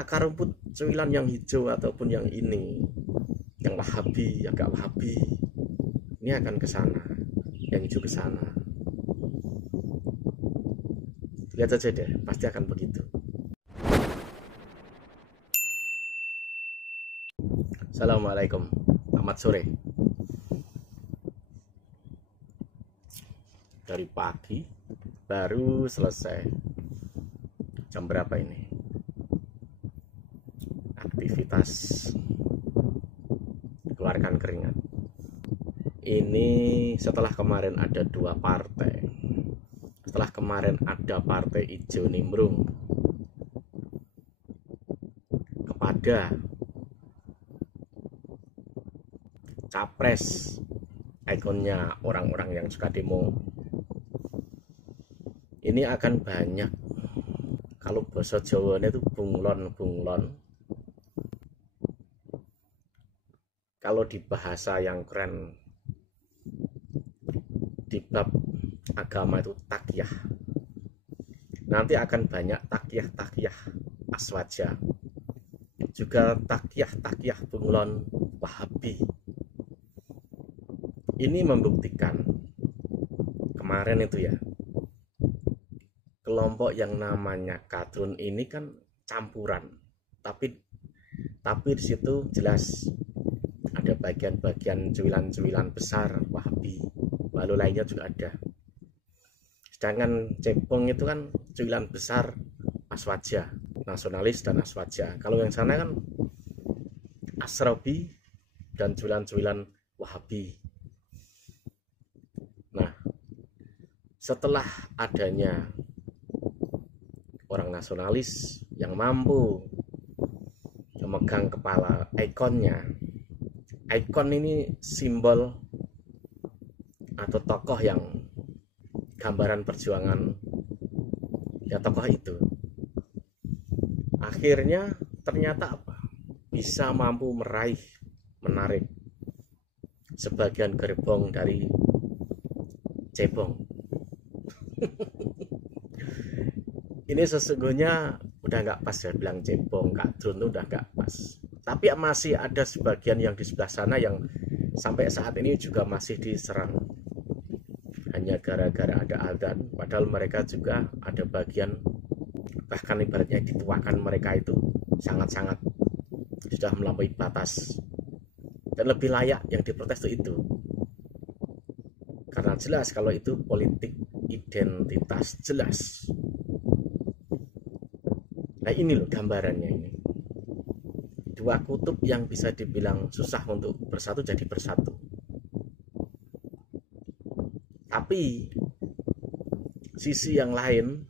akar rumput cuilan yang hijau ataupun yang ini, yang Wahabi, agak Wahabi, ini akan ke sana, yang hijau ke sana. Lihat aja deh, pasti akan begitu. Assalamualaikum, selamat sore. Dari pagi baru selesai. Jam berapa ini? Aktivitas keluarkan keringat. Ini setelah kemarin ada 2 partai. Setelah kemarin ada partai hijau nimbrung kepada capres ikonnya orang-orang yang suka demo. Ini akan banyak, kalau bahasa Jawanya itu bunglon. Kalau di bahasa yang keren di bab agama itu takyah. Nanti akan banyak takyah aswaja, juga takyah bunglon Wahabi. Ini membuktikan kemarin itu ya, kelompok yang namanya kadrun ini kan campuran, tapi di situ jelas ada bagian-bagian cuilan-cuilan besar Wahabi, lalu lainnya juga ada. Sedangkan Cepong itu kan cuilan besar aswaja, nasionalis dan aswaja. Kalau yang sana kan asrobi dan cuilan-cuilan Wahabi. Nah, setelah adanya orang nasionalis yang mampu memegang kepala ikonnya. Ikon ini simbol atau tokoh yang gambaran perjuangan ya, tokoh itu akhirnya ternyata apa? Bisa mampu menarik sebagian gerbong dari Cepong. Ini sesungguhnya udah nggak pas ya bilang Cepong, kadrun itu udah nggak pas. Tapi masih ada sebagian yang di sebelah sana yang sampai saat ini juga masih diserang. Hanya gara-gara ada adzan, padahal mereka juga ada bagian, bahkan ibaratnya dituakan mereka itu sangat-sangat sudah melampaui batas. Dan lebih layak yang diprotes itu. Karena jelas kalau itu politik identitas, jelas. Nah ini loh gambarannya ini. 2 kutub yang bisa dibilang susah untuk bersatu jadi bersatu. Tapi sisi yang lain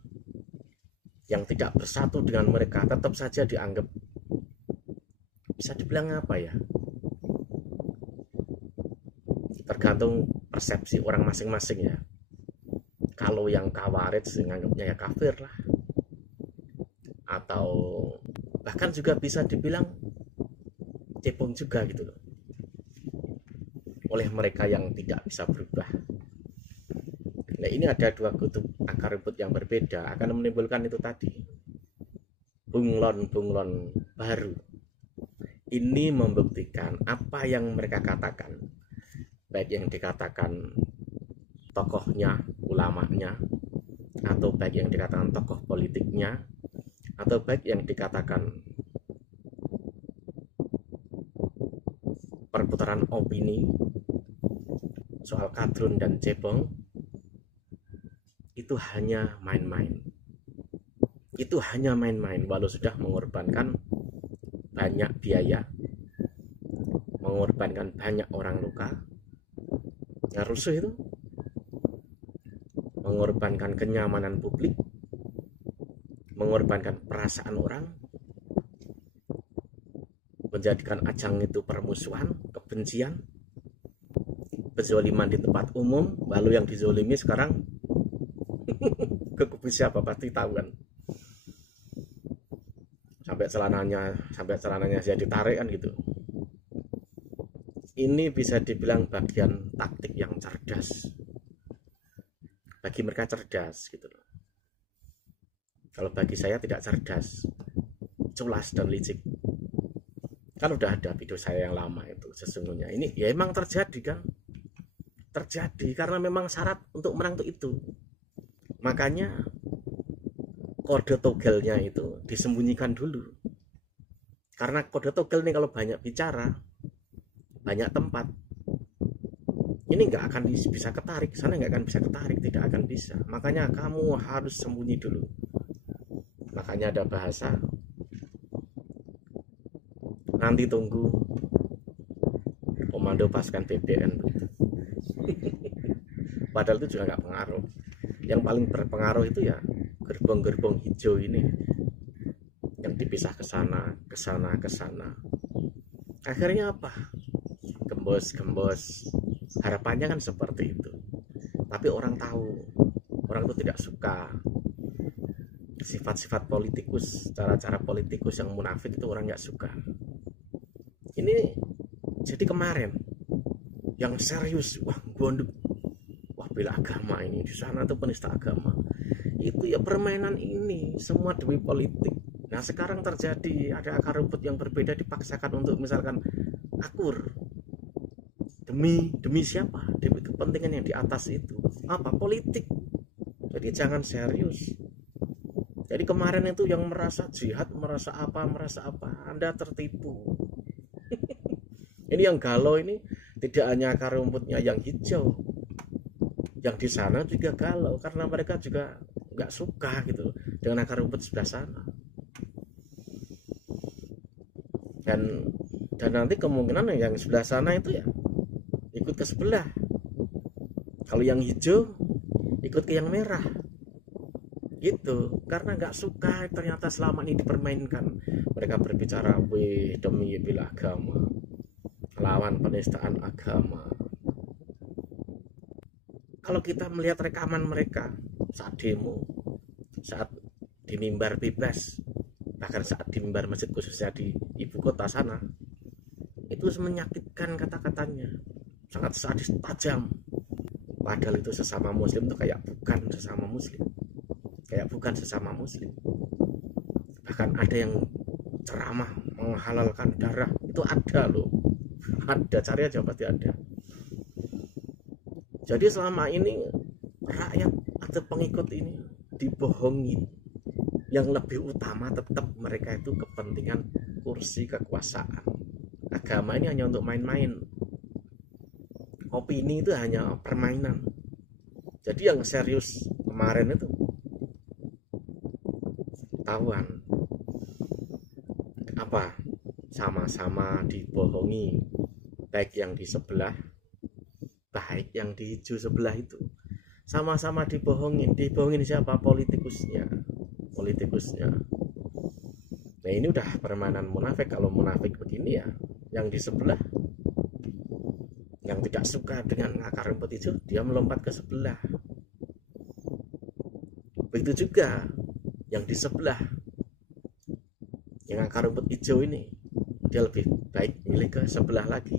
yang tidak bersatu dengan mereka tetap saja dianggap, bisa dibilang apa ya, tergantung persepsi orang masing-masing ya. Kalau yang kawarit menganggapnya ya kafir lah, atau bahkan juga bisa dibilang Cepong juga gitu loh, oleh mereka yang tidak bisa berubah. Nah ini ada 2 kutub akar rumput yang berbeda, akan menimbulkan itu tadi, bunglon baru. Ini membuktikan apa yang mereka katakan, baik yang dikatakan tokohnya, ulamanya, atau baik yang dikatakan tokoh politiknya, atau baik yang dikatakan perputaran opini soal kadrun dan Cepong, itu hanya main-main. Itu hanya main-main, walau sudah mengorbankan banyak biaya, mengorbankan banyak orang luka, yang rusuh itu, mengorbankan kenyamanan publik, mengorbankan perasaan orang, menjadikan ajang itu permusuhan, kebencian, kezoliman di tempat umum. Lalu yang dizolimi sekarang ke kubu siapa pasti tahu kan, sampai celananya saya ditarik kan gitu. Ini bisa dibilang bagian taktik yang cerdas, bagi mereka cerdas gitu loh. Kalau bagi saya tidak cerdas. culas dan licik. Kan udah ada video saya yang lama itu sesungguhnya. Ini ya emang terjadi kan, terjadi karena memang syarat untuk menang itu. Makanya kode togelnya itu disembunyikan dulu, karena kode togel ini kalau banyak bicara, banyak tempat, ini nggak akan bisa ketarik, sana nggak akan bisa ketarik, tidak akan bisa. Makanya kamu harus sembunyi dulu. Makanya ada bahasa, nanti tunggu komando pasukan BBN. Padahal itu juga nggak pengaruh. Yang paling berpengaruh itu ya gerbong-gerbong hijau ini yang dipisah ke sana, ke sana, ke sana. Akhirnya apa? Gembos. Harapannya kan seperti itu. Tapi orang tahu, orang itu tidak suka sifat-sifat politikus, cara-cara politikus yang munafik itu orang nggak suka. Ini jadi kemarin yang serius, wah gondok, wah bela agama ini, di sana tuh penista agama. Itu ya permainan ini semua demi politik. Nah sekarang terjadi ada akar rumput yang berbeda dipaksakan untuk misalkan akur demi siapa? Demi kepentingan yang di atas itu apa? Politik. Jadi jangan serius. Jadi kemarin itu yang merasa jihad, merasa apa, Anda tertipu. Ini yang galau ini tidak hanya akar rumputnya yang hijau, yang di sana juga galau karena mereka juga nggak suka gitu dengan akar rumput sebelah sana. Dan nanti kemungkinan yang sebelah sana itu ya ikut ke sebelah. Kalau yang hijau ikut ke yang merah. Gitu, karena nggak suka ternyata selama ini dipermainkan. Mereka berbicara demi bela agama, lawan penistaan agama. Kalau kita melihat rekaman mereka saat demo, saat di mimbar bebas, bahkan saat di mimbar masjid khususnya di ibu kota sana, itu menyakitkan kata-katanya, sangat sadis, tajam. Padahal itu sesama muslim itu kayak bukan sesama muslim, bahkan ada yang ceramah menghalalkan darah, itu ada loh, ada, cari aja pasti ada. Jadi selama ini rakyat atau pengikut ini dibohongin, yang lebih utama tetap mereka itu kepentingan kursi kekuasaan. Agama ini hanya untuk main-main, opini itu hanya permainan. Jadi yang serius kemarin itu ketahuan apa, sama-sama dibohongi, baik yang di sebelah, baik yang di hijau sebelah itu sama-sama dibohongin siapa? Politikusnya. Nah ini udah permainan munafik. Kalau munafik begini ya, yang di sebelah yang tidak suka dengan akar rumput hijau, dia melompat ke sebelah. Begitu juga yang di sebelah, yang akar rumput hijau ini, dia lebih baik milih ke sebelah lagi.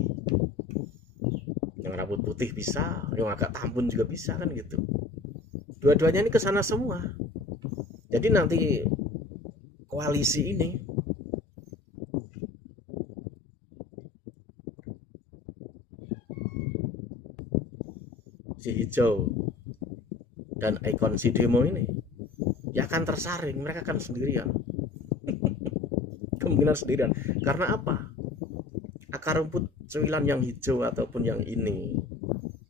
Yang rambut putih bisa, yang agak tambun juga bisa kan gitu. Dua-duanya ini ke sana semua. Jadi nanti koalisi ini si hijau dan ikon si demo ini ya akan tersaring, mereka akan sendirian. Kemungkinan sendirian. Karena apa? Akar rumput cuilan yang hijau ataupun yang ini,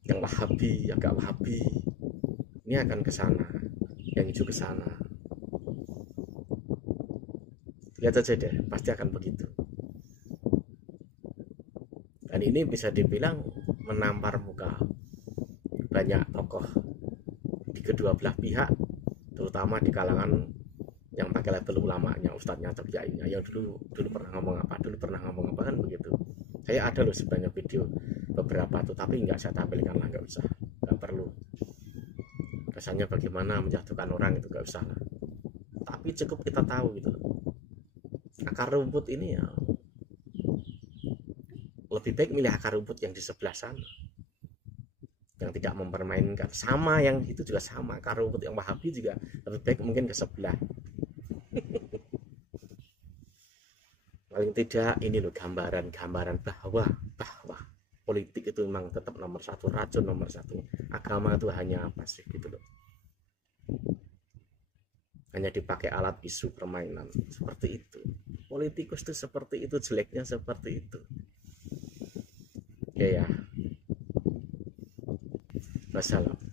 yang wahabi, agak wahabi, ini akan ke sana, yang hijau ke sana. Lihat aja deh, pasti akan begitu. Dan ini bisa dibilang menampar muka banyak tokoh di kedua belah pihak, terutama di kalangan yang pakai label ulamanya, ustadznya atau kiainya, yang dulu pernah ngomong apa kan begitu. Saya ada loh sebenarnya video beberapa tuh, tapi nggak saya tampilkan lah, nggak usah, nggak perlu. Kesannya bagaimana menjatuhkan orang itu nggak usah lah. Tapi cukup kita tahu gitu. Akar rumput ini ya lebih baik milih akar rumput yang di sebelah sana, yang tidak mempermainkan. Sama yang itu juga sama, akar rumput yang wahabi juga lebih baik mungkin ke sebelah. Paling tidak ini loh gambaran bahwa politik itu memang tetap nomor satu, racun nomor satu. Agama itu hanya apa sih gitu loh, hanya dipakai alat isu permainan seperti itu. Politikus itu seperti itu, jeleknya seperti itu. Oke ya, wassalam.